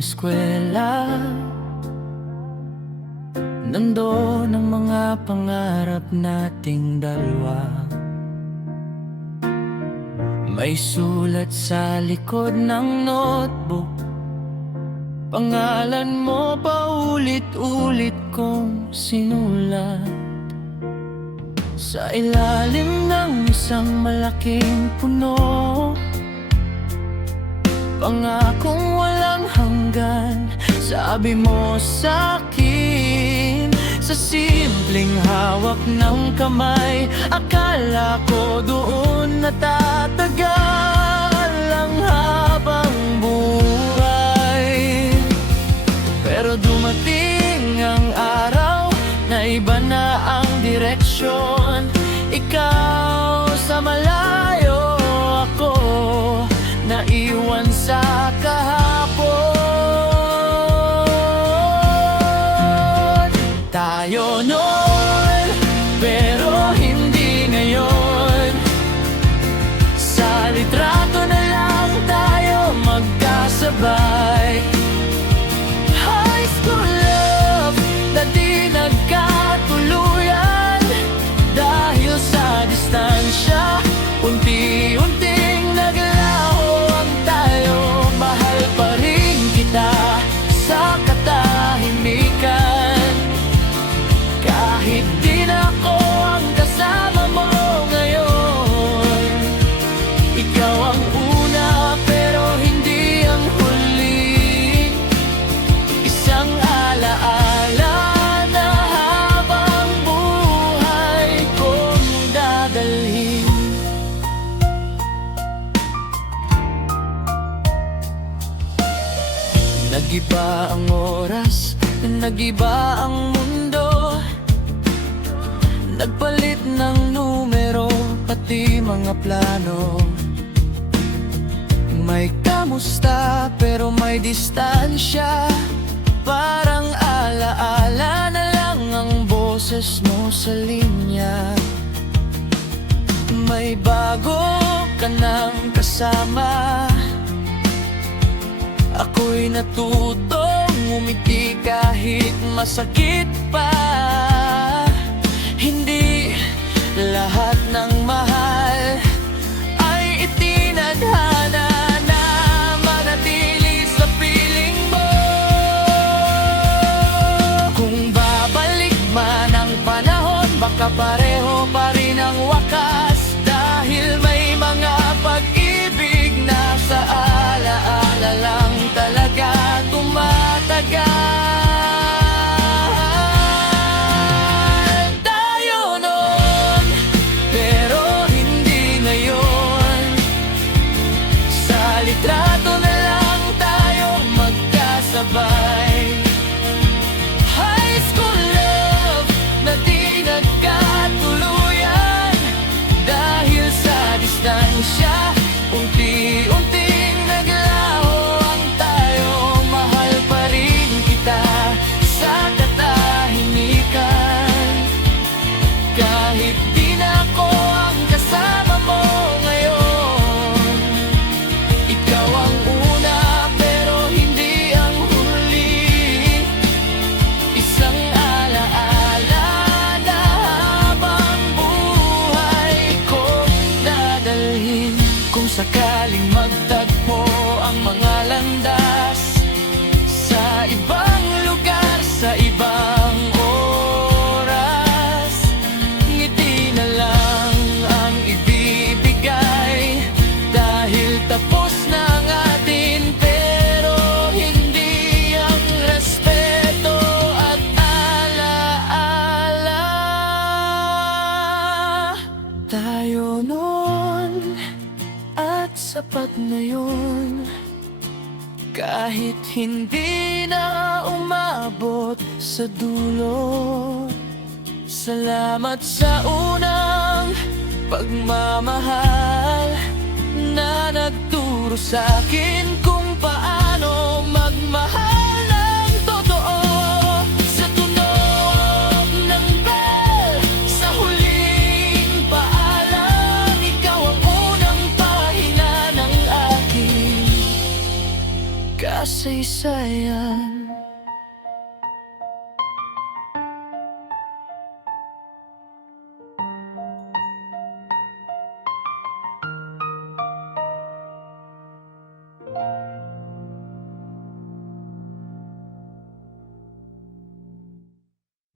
eskwela, nandoon ang mga pangarap nating dalawa. May sulat sa likod ng notebook, pangalan mo paulit-ulit kong sinulat. Sa ilalim ng isang malaking puno, pangakong walang hanggan, sabi mo sa'kin. Sa simpleng hawak ng kamay, akala ko doon natatagal ang habang buhay. Pero dumating ang araw na iba na ang direksyon. Ikaw sa malayo, ako naiwan sa kahapon. Tayo noon, pero hindi ngayon. Sa litrato na lang tayo magkasabay. High school love na di nagkatuluyan dahil sa distansya. Unti-unting naglaho ang tayo, mahal pa rin kita sa katahimikan. Kahit di na ako ang kasama mo ngayon, ikaw ang una pero hindi ang huli. Isang alaala na habang buhay kong dadalhin. Nag-iba ang oras, nag-iba ang mundo, nagpalit ng numero, pati mga plano. May kamusta pero may distansya, parang alaala na lang ang boses mo sa linya. May bago ka nang kasama, ako'y natutong umiti kahit masakit pa. Hindi lahat ng mahal ay itinadhana na manatili sa piling mo. Kung babalik man ang panahon, baka pareho pa rin ang wakas, dahil may mga pag-ibig na sa alaala lang talaga tumatagal. Litrato na lang tayo magkasabay. High school love na di nagkatuluyan dahil sa distansya. Unti-unting naglaho ang tayo, mahal pa rin kita sa katahimikan. Kahit di na ako ang kasama mo ngayon, ikaw ang una pero hindi ang huli. Isang alaala na habang buhay kong dadalhin. Kung sakaling magtagpo ang mga landas sa ibang lugar, sa ibang oras, ngiti na lang ang ibibigay. Dahil tapos na ang atin, pero hindi ang respeto at alaala. Tayo noon at sapat na yun, kahit hindi na umabot sa dulo. Salamat sa unang pagmamahal na nagturo sa'kin kung paano magmahal ng totoo. Sa tunog ng bell, sa huling paalam, ikaw ang unang pahina ng aking kasaysayan. kasaysayan.